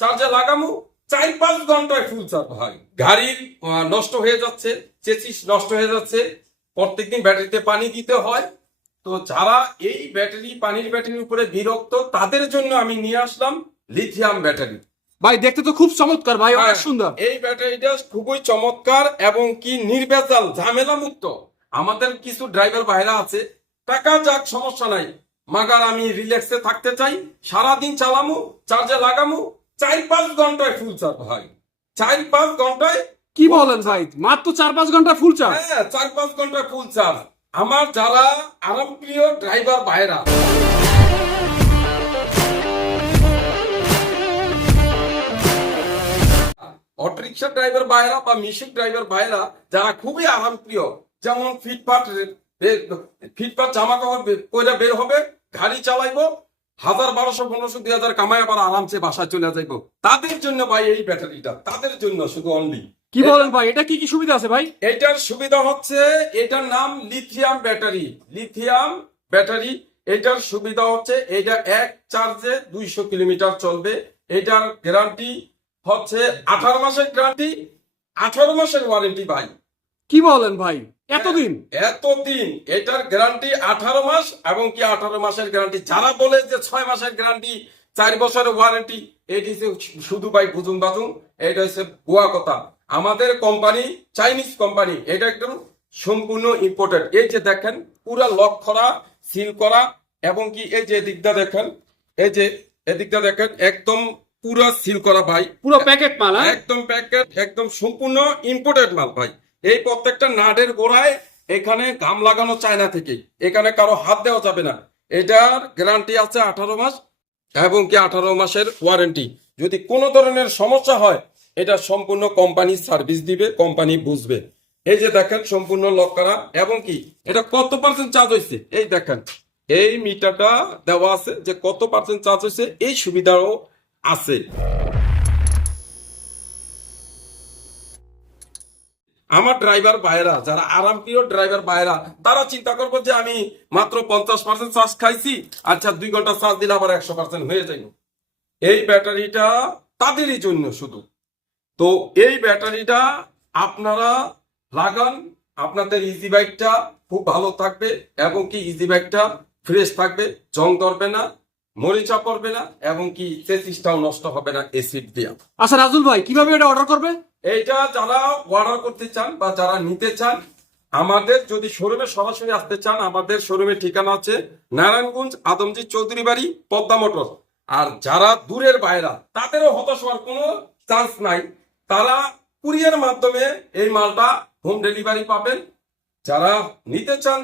চার্জে লাগামু 4-5 ঘন্টায় full charge হয়। গাড়ির নষ্ট হয়ে যাচ্ছে, চেসিস নষ্ট হয়ে যাচ্ছে, প্রত্যেকদিন ব্যাটারিতে পানি দিতে হয়। তো যারা এই পানির ব্যাটারির উপরে বিরক্ত, তাদের জন্য আমি নিয়ে আসলাম লিথিয়াম ব্যাটারি। ভাই দেখতে তো খুব চমৎকার ভাই, অনেক সুন্দর। এই ব্যাটারিটা খুবই চমৎকার এবং কি নির্ভেজাল, ঝামেলা মুক্ত। আমাদের কিছু ড্রাইভার ভাইরা আছে, টাকা যাক সমস্যা নাই, মাগার আমি রিল্যাক্সে থাকতে চাই, সারাদিন চালামু, চার্জে লাগামু, 4-5 ঘন্টায় ফুল চার্জ হয়। 4-5 ঘন্টায়। কি বলেন ভাই, মাত্র 4-5 ঘন্টা ফুল চার্জ? হ্যাঁ, 4-5 ঘন্টায় ফুল চার্জ। আমার যারা আরামপ্রিয় ড্রাইভার ভাইরা, অটোরিক্সা ড্রাইভার ভাইরা বা মিশুক ড্রাইভার ভাইরা যারা খুবই আরামপ্রিয়, যেমন ফিটপাট জামা কাপড় পরে বের হবে, গাড়ি চালাইবো, 1000, 1200, 1500, 2000 কামাই আবার আরামসে বাসায় চলে যাইবো, তাদের জন্য ভাই এই ব্যাটারিটা, তাদের জন্য শুধু অনলি। কি বলেন ভাই, এটা কি কি সুবিধা আছে ভাই? এটার সুবিধা হচ্ছে, এটার নাম লিথিয়াম ব্যাটারি। লিথিয়াম ব্যাটারি, এটার সুবিধা হচ্ছে এটা এক চার্জে 200 কিলোমিটার চলবে। এটার গ্যারান্টি হচ্ছে 18 মাসের গ্যারান্টি, 18 মাসের ওয়ারেন্টি ভাই। কি বলেন ভাই, এতদিন? এতদিন এটার গ্যারান্টি 18 মাস এবং কি 18 মাসের গ্যারান্টি। যারা বলে যে 6 মাসের গ্যারান্টি, 4 বছরের ওয়ারেন্টি, এটি শুধু ভাই বুঝুন বাজুন, এটা হচ্ছে ভুয়া কথা। আমাদের কোম্পানি চাইনিজ কোম্পানি, এটা একদম সম্পূর্ণ ইম্পোর্টেড। এই যে দেখেন পুরা লক করা, সিল করা, এবং কি এই যে এদিকটা দেখেন, এই যে এদিকটা দেখেন, একদম পুরা সিল করা ভাই, পুরো প্যাকেট মাল? একদম প্যাকেট, একদম সম্পূর্ণ ইম্পোর্টেড মাল ভাই। এই প্রত্যেকটা নাটের গোড়ায় এখানে গাম লাগানো চায়না থেকে, এখানে কারো হাত দেওয়া যাবে না। এটার গ্যারান্টি আছে 18 মাস এবং কি 18 মাসের ওয়ারেন্টি। যদি কোনো ধরনের সমস্যা হয়, এটা সম্পূর্ণ কোম্পানি সার্ভিস দিবে, কোম্পানি বুঝবে। এই যে দেখেন সম্পূর্ণ লক করা, এবং কি এটা কত পার্সেন্ট চার্জ হয়েছে, এই দেখেন এই মিটারটা দেওয়া আছে যে কত পার্সেন্ট চার্জ হয়েছে, এই সুবিধাও আছে। আমার ড্রাইভার ভাইরা, যারা আরামপ্রিয় ড্রাইভার ভাইরা, তারা চিন্তা করবো যে আমি মাত্র 50% চার্জ খাইছি, আচ্ছা 2 ঘন্টা চার্জ দিলে আবার 100% হয়ে যাইব। এই ব্যাটারিটা তাদেরই জন্য শুধু। তো এই ব্যাটারিটা আপনারা লাগান, আপনাদের ইজি বাইকটা খুব ভালো থাকবে এবং কি ইজি বাইকটা ফ্রেশ থাকবে, জং ধরবে না, মরিচা পড়বে না, এবং কি চেসিসটাও নষ্ট হবে না এসিড দিয়া। আচ্ছা রাজুল ভাই, কিভাবে এটা অর্ডার করবে? এইটা যারা অর্ডার করতে চান বা যারা নিতে চান, আমাদের যদি শোরুমে সরাসরি আসতে চান, আমাদের শোরুমের ঠিকানা আছে নারায়ণগঞ্জ আদমজি চৌধুরী বাড়ি, পদ্মা মোটর। আর যারা দূরের বাইরা, তাদেরও হতাশ হওয়ার কোনো চান্স নাই, তারা কুরিয়ার মাধ্যমে এই মালটা হোম ডেলিভারি পাবেন। যারা নিতে চান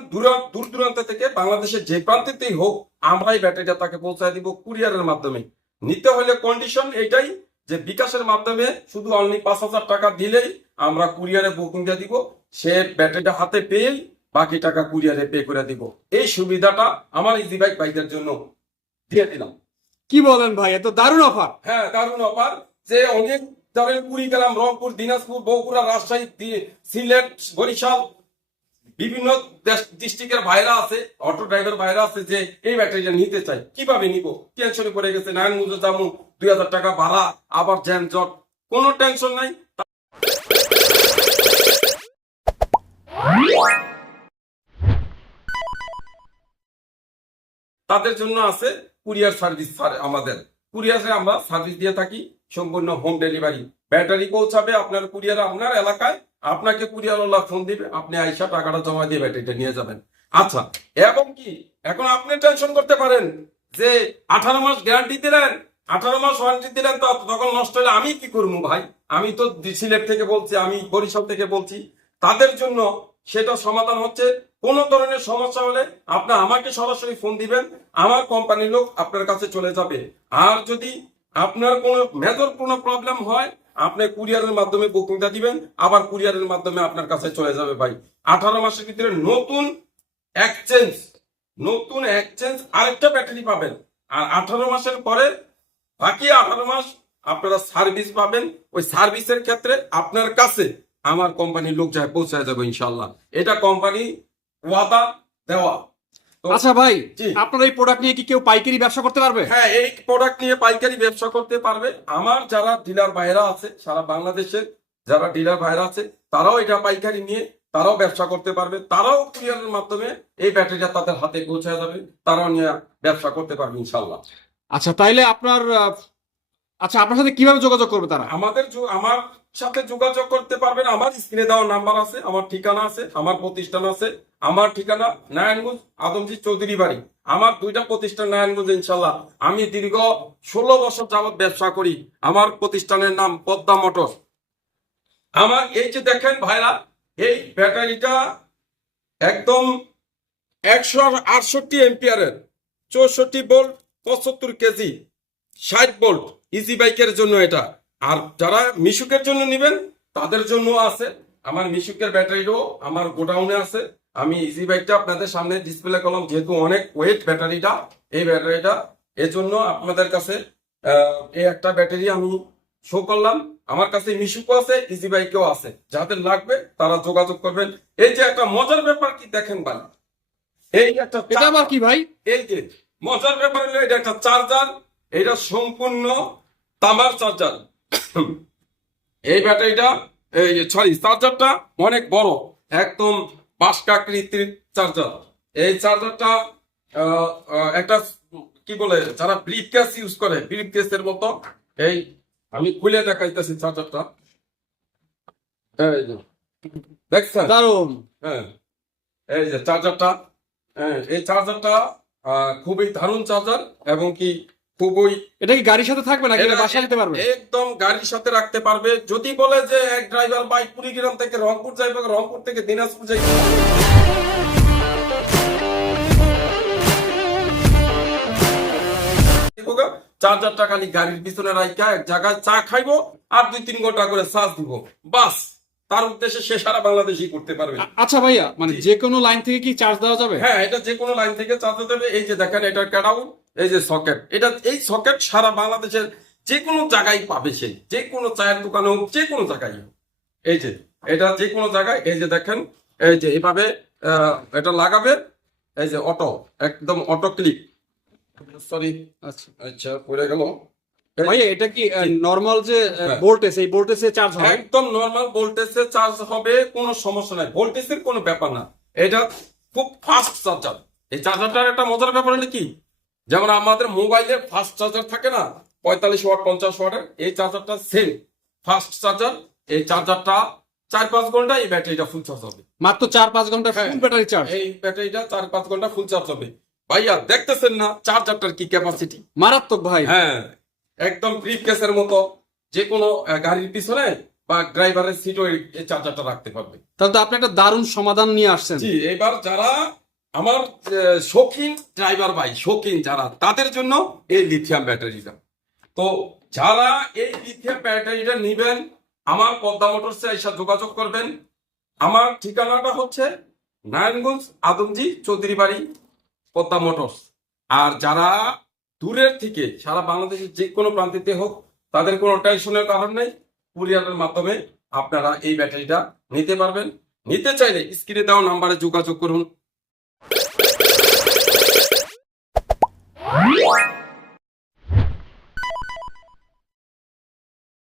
দূর দূরান্ত থেকে, বাংলাদেশের যে প্রান্তেই হোক, আমরাই ব্যাটারিটা তাকে পৌঁছায় দিব কুরিয়ারের মাধ্যমে। নিতে হলে কন্ডিশন এটাই যে বিকাশের মাধ্যমে শুধু অনলি 5,000 টাকা দিলেই আমরা কুরিয়ারে বুকিংটা দিব, সে ব্যাটারিটা হাতে পেয়েই বাকি টাকা কুরিয়ারে পে করে দিব। এই সুবিধাটা আমার ইজি বাইক ভাইদের জন্য দিয়ে দিলাম। কি বলেন ভাই, এত দারুণ অফার! হ্যাঁ, দারুণ অফার। যে অনেক ধরেন কুড়িগ্রাম, রংপুর, দিনাজপুর, বগুড়া, রাজশাহী, সিলেট, বরিশাল, বিভিন্ন ডিস্ট্রিক্টের ভাইরা আছে, অটো ড্রাইভার ভাইরা আছে যে এই ব্যাটারিটা নিতে চাই, কিভাবে নিব টেনশনে পড়ে গেছে, নারায়ণগঞ্জ যাবো, 2000 টাকা ভাড়া, আবার জ্যানজট, কোনো টেনশন নাই। তাদের জন্য আছে কুরিয়ার সার্ভিস। আমাদের কুরিয়ারে আমরা সার্ভিস দিয়ে থাকি, সম্পূর্ণ হোম ডেলিভারি। ব্যাটারি পৌঁছাবে আপনার কুরিয়ারে আপনার এলাকায়, আপনাকে কুরিয়ারওয়ালা ফোন দিবে, আপনি আইসা টাকাটা জমা দিয়ে ব্যাটারিটা নিয়ে যাবেন। আচ্ছা, এবং কি এখন আপনি টেনশন করতে পারেন যে 18 মাস গ্যারান্টি দিলেন, 18 মাস ওয়ারেন্টি দিলেন, তো তখন নষ্ট হলে আমি কি করবো ভাই? আমি তো সিলেট থেকে বলছি, আমি বরিশাল থেকে বলছি। তাদের জন্য সেটা সমাধান হচ্ছে, কোন ধরনের সমস্যা হলে আপনি আমাকে সরাসরি ফোন দিবেন, আমার কোম্পানির লোক আপনার কাছে চলে যাবে। আর যদি আপনার কোনো মেজর কোনো প্রবলেম হয়, আপনি কুরিয়ারের মাধ্যমে বুকিংটা দিবেন, আবার কুরিয়ারের মাধ্যমে আপনার কাছে চলে যাবে ভাই। 18 মাসের ভিতরে নতুন এক্সচেঞ্জ আরেকটা ব্যাটারি পাবেন। আর 18 মাসের পরে বাকি 18 মাস আপনারা সার্ভিস পাবেন। ওই সার্ভিসের ক্ষেত্রে আপনার কাছে আমার কোম্পানির লোক যায় পৌঁছায় যাবে ইনশাল্লাহ। এটা কোম্পানি ওয়াদা দেওয়া। তো আচ্ছা ভাই, জি। আপনার এই প্রোডাক্ট নিয়ে কি কেউ পাইকারি ব্যবসা করতে পারবে? হ্যাঁ, এই প্রোডাক্ট নিয়ে পাইকারি ব্যবসা করতে পারবে। আমার যারা ডিলার ভাইরা আছে সারা বাংলাদেশের, যারা ডিলার ভাইরা আছে, তারাও এটা পাইকারি নিয়ে তারাও ব্যবসা করতে পারবে। তারাও কুরিয়ারের মাধ্যমে এই ব্যাটারিটা তাদের হাতে পৌঁছে যাবে, তারাও নিয়ে ব্যবসা করতে পারবে ইনশাল্লাহ। আচ্ছা তাইলে আপনার সাথে কিভাবে যোগাযোগ করবে তারা? আমার সাথে যোগাযোগ করতে পারবেন। আমার স্ক্রিনে দেওয়া নাম্বার আছে, আমার ঠিকানা আছে, আমার প্রতিষ্ঠান আছে। আমার ঠিকানা নারায়ণগঞ্জ আদমজি চৌধুরী বাড়ি। আমার 2টা প্রতিষ্ঠান নারায়ণগঞ্জ ইনশাল্লাহ। আমি দীর্ঘ 16 বছর যাবত ব্যবসা করি। আমার প্রতিষ্ঠানের নাম পদ্মা মোটর। আমার এই যে দেখেন ভাইরা, এই ব্যাটারিটা একদম 168 এম্পিয়ারের, 64 ভোল্ট, 75 কেজি, 60 ভোল্ট ইজি বাইকের জন্য এটা। আর যারা মিশুকের জন্য নেবেন তাদের জন্য আছে। আমার মিশুকের ব্যাটারিও আমার গোডাউনে আছে। আমি ইজি বাইকটা আপনাদের সামনে ডিসপ্লে করলাম, যেহেতু অনেক ওয়েট ব্যাটারিটা, এই ব্যাটারিটা এজন্য আপনাদের কাছে এই একটা ব্যাটারি আমি শো করলাম। আমার কাছে মিশুকও আছে, ইজি বাইকেও আছে। যাদের লাগবে তারা যোগাযোগ করবেন। এই যে একটা মজার ব্যাপার কি দেখেন ভাই, এই একটা এটা আবার কি ভাই? এই যে মজার ব্যাপার হলো এটা একটা চার্জার, এটা সম্পূর্ণ তামার চার্জার। এই ব্যাটারিটা, চার্জারটা অনেক বড়, একদম বাস্কাকৃতির চার্জার। এই চার্জারটা একটা কি বলে, যারা ব্রিফ কেস ইউজ করে, ব্রিফ কেসের মতো। এই আমি খুলে দেখাইতেছি চার্জারটা। এই যে দেখছেন? দারুন। হ্যাঁ, এই যে চার্জারটা। হ্যাঁ, এই চার্জারটা খুবই দারুণ চার্জার, এবং কি খুবই এটা কি গাড়ির সাথে থাকবে নাকি এটা বাসায় নিতে পারবে? একদম গাড়ির সাথে রাখতে পারবে। যদি বলে যে এক ড্রাইভার বাইক কুড়িগ্রাম থেকে রংপুর যাইবে, রংপুর থেকে দিনাজপুর যাইবে, চার্জারটা খালি গাড়ির পিছনে রাখা এক জায়গায় চা খাইবো আর 2-3 ঘন্টা করে চার্জ দিব, বাস। তার উদ্দেশ্যে সে সারা বাংলাদেশই করতে পারবে। আচ্ছা ভাইয়া, মানে যে কোনো লাইন থেকে কি চার্জ দেওয়া যাবে? হ্যাঁ, এটা যে কোনো লাইন থেকে চালাতে দেবে। এই যে দেখেন, এটা ক্যাডাউন, এই যে সকেট, এই সকেট সারা বাংলাদেশের যে কোনো জায়গায় পাবে, সেই যে কোনো চায়ের দোকানে হোক, যে কোনো জায়গায় হোক। এই যে এটা যে কোনো জায়গায়, এই যে দেখেন, এই যে এভাবে এটা লাগাবে। এই যে অটো, একদম অটো ক্লিক। সরি, আচ্ছা আচ্ছা পড়ে গেল। ভাইয়া, এটা কি নরমাল যে ভোল্টেজ, এই ভোল্টেজে চার্জ হয়? একদম নর্মাল ভোল্টেজে চার্জ হবে, কোনো সমস্যা নাই, ভোল্টেজের কোনো ব্যাপার না। এটা খুব ফাস্ট চার্জার। এই চার্জারটার একটা মজার ব্যাপার হলো কি, যেমন আমাদের মোবাইলে ফাস্ট চার্জার থাকে না, 45 ওয়াট 50 ওয়াটের, এই চার্জারটা সেম ফাস্ট চার্জার। এই চার্জারটা 4-5 ঘন্টা এই ব্যাটারিটা ফুল চার্জ হবে। মাত্র 4-5 ঘন্টা ফুল ব্যাটারি চার্জ? এই ব্যাটারিটা 4-5 ঘন্টা ফুল চার্জ হবে। ভাইয়া দেখতেছেন না চার্জারটার কি ক্যাপাসিটি? মারাত্মক ভাই। হ্যাঁ, একদম ব্রিফ কেসের মতো, যে কোনো গাড়ির পিছনে বা ড্রাইভারের সিটও এই চার্জারটা রাখতে পারবে। তাহলে তো আপনি একটা দারুণ সমাধান নিয়ে আসছেন। জি, এবার যারা আমার শৌখিন ড্রাইভার ভাই, শৌখিন যারা, তাদের জন্য এই লিথিয়াম ব্যাটারিটা। তো যারা এই লিথিয়াম ব্যাটারিটা নিবেন, আমার পদ্মা মোটরসে এসে যোগাযোগ করবেন। আমার ঠিকানাটা হচ্ছে নারায়ণগঞ্জ আদমজি চৌধুরী বাড়ি, পদ্মা মোটরস। আর যারা দূরের থেকে সারা বাংলাদেশের যে কোনো প্রান্তিতে হোক, তাদের কোনো টেনশনের কারণ নেই। কুরিয়ারের মাধ্যমে আপনারা এই ব্যাটারিটা নিতে পারবেন। নিতে চাইলে স্ক্রিনে দেওয়া নাম্বারে যোগাযোগ করুন।